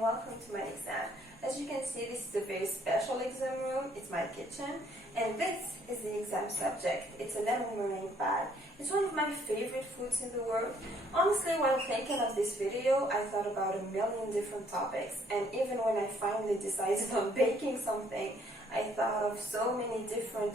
and welcome to my exam. As you can see, this is a very special exam room. It's my kitchen, and this is the exam subject. It's a lemon meringue pie. It's one of my favorite foods in the world. Honestly, while thinking of this video, I thought about a million different topics, and even when I finally decided on baking something, I thought of so many different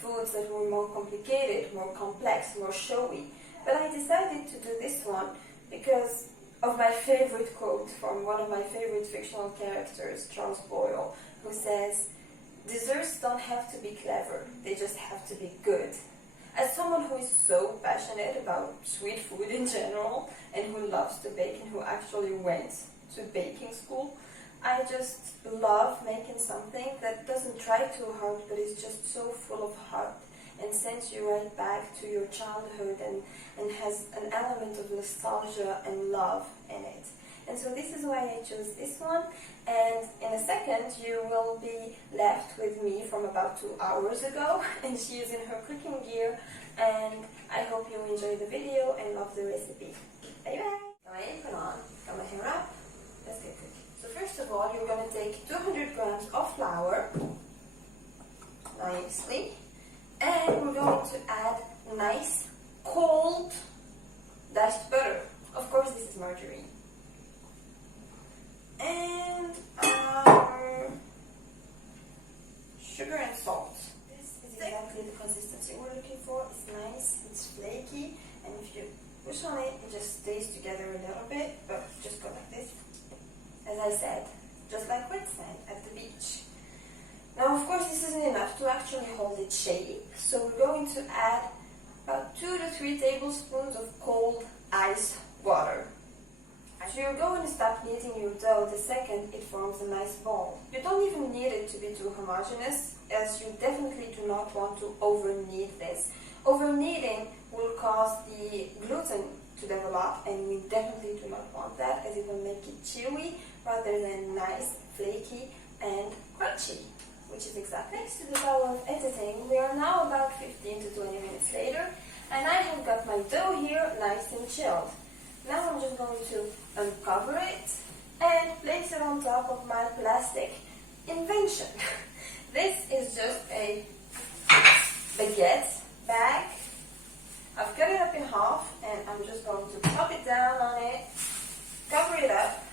foods that were more complicated, more complex, more showy. But I decided to do this one because of my favorite quote from one of my favorite fictional characters, Charles Boyle, who says, "Desserts don't have to be clever, they just have to be good." As someone who is so passionate about sweet food in general, and who loves to bake and who actually went to baking school, I just love making something that doesn't try too hard, but is just so full of heart and sends you right back to your childhood and has an element of nostalgia and love in it. And so this is why I chose this one, and in a second you will be left with me from about 2 hours ago, and she is in her cooking gear, and I hope you enjoy the video and love the recipe. Bye bye! Got my apron on, got my hair up, let's get cooking. So first of all, you're going to take 200 grams of flour, nicely, and we're going to add nice cold dashed butter. Of course, this is margarine. And sugar and salt. This is exactly the consistency we're looking for. It's nice, it's flaky, and if you push on it, it just stays together a little bit, but just go like this. As I said, just like wet sand at the beach. Now, of course, this isn't enough to actually hold its shape, so we're going to add about 2 to 3 tablespoons of cold ice water. So you're going to stop kneading your dough the second it forms a nice ball. You don't even need it to be too homogeneous, as you definitely do not want to over-knead this. Over-kneading will cause the gluten to develop, and we definitely do not want that, as it will make it chewy rather than nice, flaky, and crunchy, which is exactly next to the bowl of editing. We are now about 15 to 20 minutes later, and I have got my dough here nice and chilled. Now I'm just going to uncover it and place it on top of my plastic invention. This is just a baguette bag. I've cut it up in half, and I'm just going to pop it down on it, cover it up,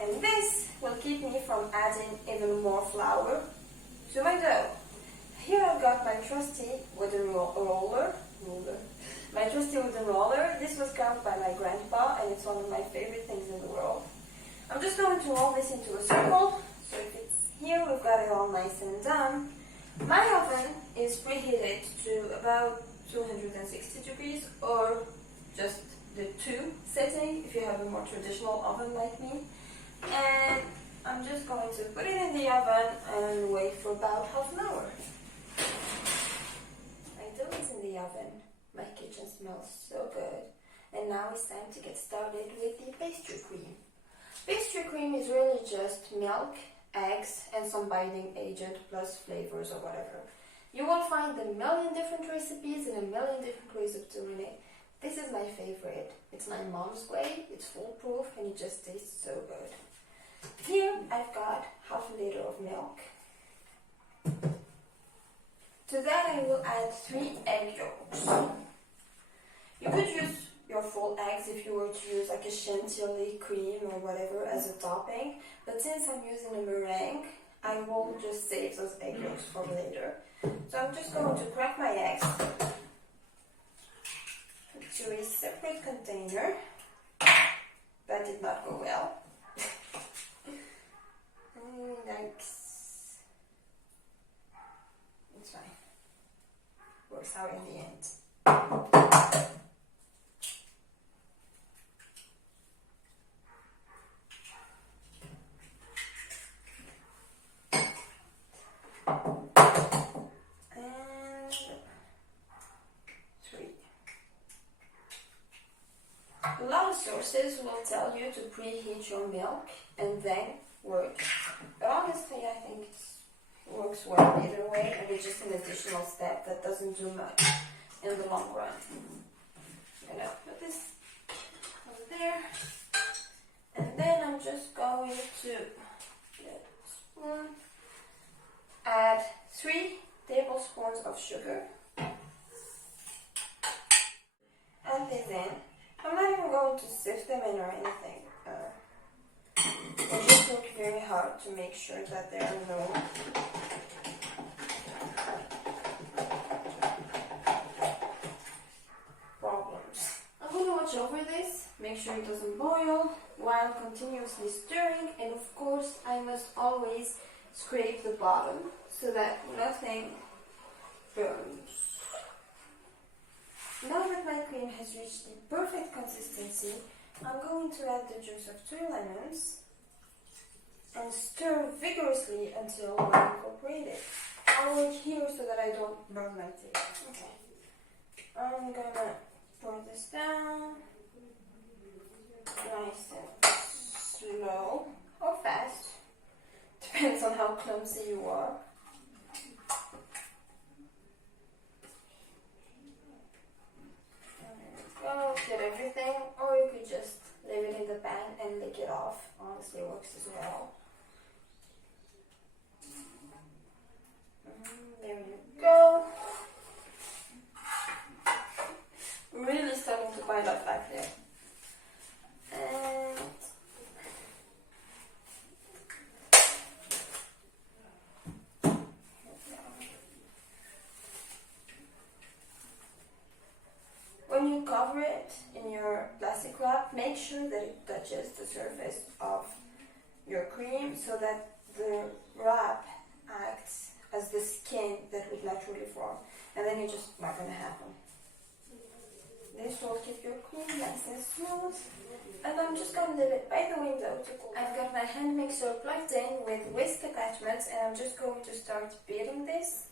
and this will keep me from adding even more flour to my dough. Here I've got my trusty wooden roller. My trusty wooden roller. This was carved by my grandpa, and it's one of my favorite things in the world. I'm just going to roll this into a circle, so if it's here, we've got it all nice and done. My oven is preheated to about 260 degrees, or just the 2 setting if you have a more traditional oven like me. And I'm just going to put it in the oven and wait for about half an hour. My dough is in the oven. My kitchen smells so good. And now it's time to get started with the pastry cream. Pastry cream is really just milk, eggs, and some binding agent plus flavors or whatever. You will find a million different recipes and a million different ways of doing it. This is my favorite. It's my mom's way, it's foolproof, and it just tastes so good. Here I've got half a liter of milk. To that I will add 3 egg yolks. You could use your full eggs if you were to use like a chantilly cream or whatever as a topping, but since I'm using a meringue, I will just save those egg yolks for later. So I'm just going to crack my eggs to a separate container. That did not go well. Yikes. It's fine. Works out in the end. A lot of sources will tell you to preheat your milk and then work. But honestly, I think it works well either way, and it's just an additional step that doesn't do much in the long run. I'm gonna put this over there, and then I'm just going of sugar. Add these in. I'm not even going to sift them in or anything. I just work very hard to make sure that there are no problems. I'm going to watch over this, make sure it doesn't boil while continuously stirring, and of course I must always scrape the bottom so that nothing burns. Now that my cream has reached the perfect consistency, I'm going to add the juice of 2 lemons and stir vigorously until I incorporate it. I'll work here so that I don't burn my tape. Okay. I'm gonna pour this down nice and slow or fast. Depends on how clumsy you are. Go, get everything, or you could just leave it in the pan and lick it off. Honestly, it works as well. There you go. Really starting to bite off back there. And when you cover it in your plastic wrap, make sure that it touches the surface of your cream so that the wrap acts as the skin that would naturally form, and then you're just not going to happen. This will keep your cream nice and smooth, and I'm just going to leave it by the window to cool. I've got my hand mixer plugged in with whisk attachments, and I'm just going to start beating this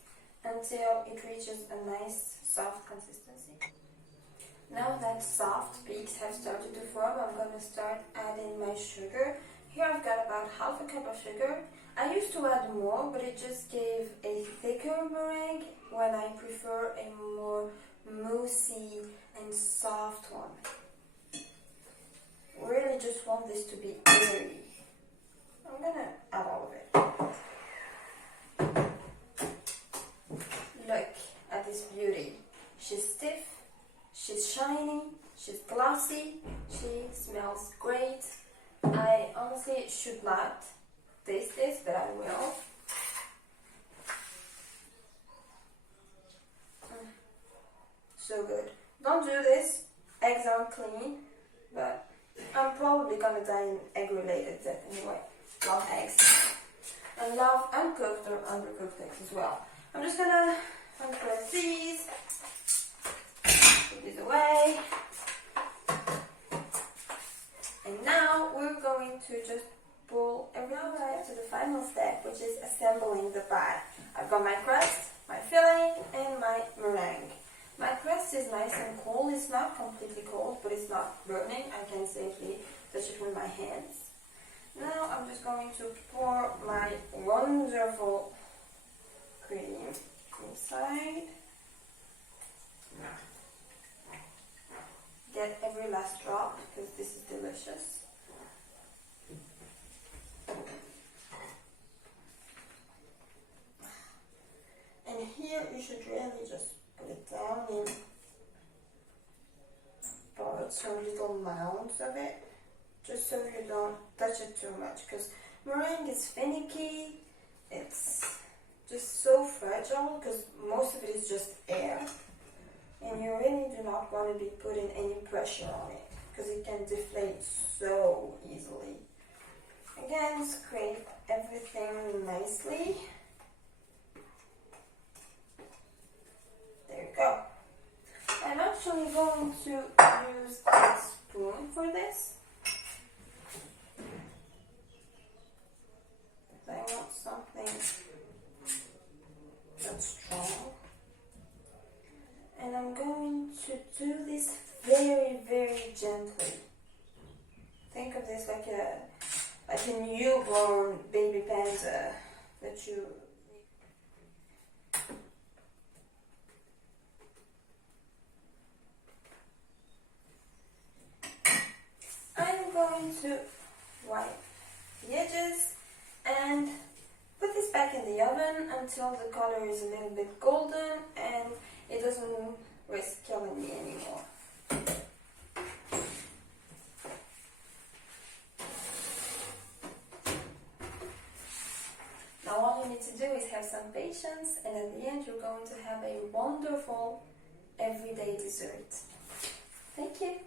until it reaches a nice soft consistency. Now that soft peaks have started to form, I'm going to start adding my sugar. Here I've got about half a cup of sugar. I used to add more, but it just gave a thicker meringue when I prefer a more moussey and soft one. Really just want this to be airy. I'm gonna add all of it. Look at this beauty. She's stiff, she's shiny, she's glossy, she smells great. I honestly should not taste this, but I will. So good. Don't do this. Eggs aren't clean, but I'm probably gonna die in egg-related death anyway. Love eggs. And love uncooked or undercooked eggs as well. I'm just gonna unclip these. Put these away. And now we're going to just pull everything right to the final step, which is assembling the pie. I've got my crust, my filling, and my meringue. My crust is nice and cold. It's not completely cold, but it's not burning. I can safely touch it with my hands. Now I'm just going to pour my wonderful cream inside. Get every last drop because this is delicious. And here you should really just put it down in parts or little mounds of it, just so you don't touch it too much, because meringue is finicky, it's just so fragile because most of it is just air, and you really do not want to be putting any pressure on it because it can deflate so easily. Again, scrape everything nicely. There you go. I'm actually going to use a spoon for this. I want something that's strong. And I'm going to do this very, very gently. Think of this like a newborn baby panda that you... I'm going to wipe the edges and put this back in the oven until the color is a little bit golden and it doesn't risk killing me anymore. Now all you need to do is have some patience, and at the end you're going to have a wonderful everyday dessert. Thank you.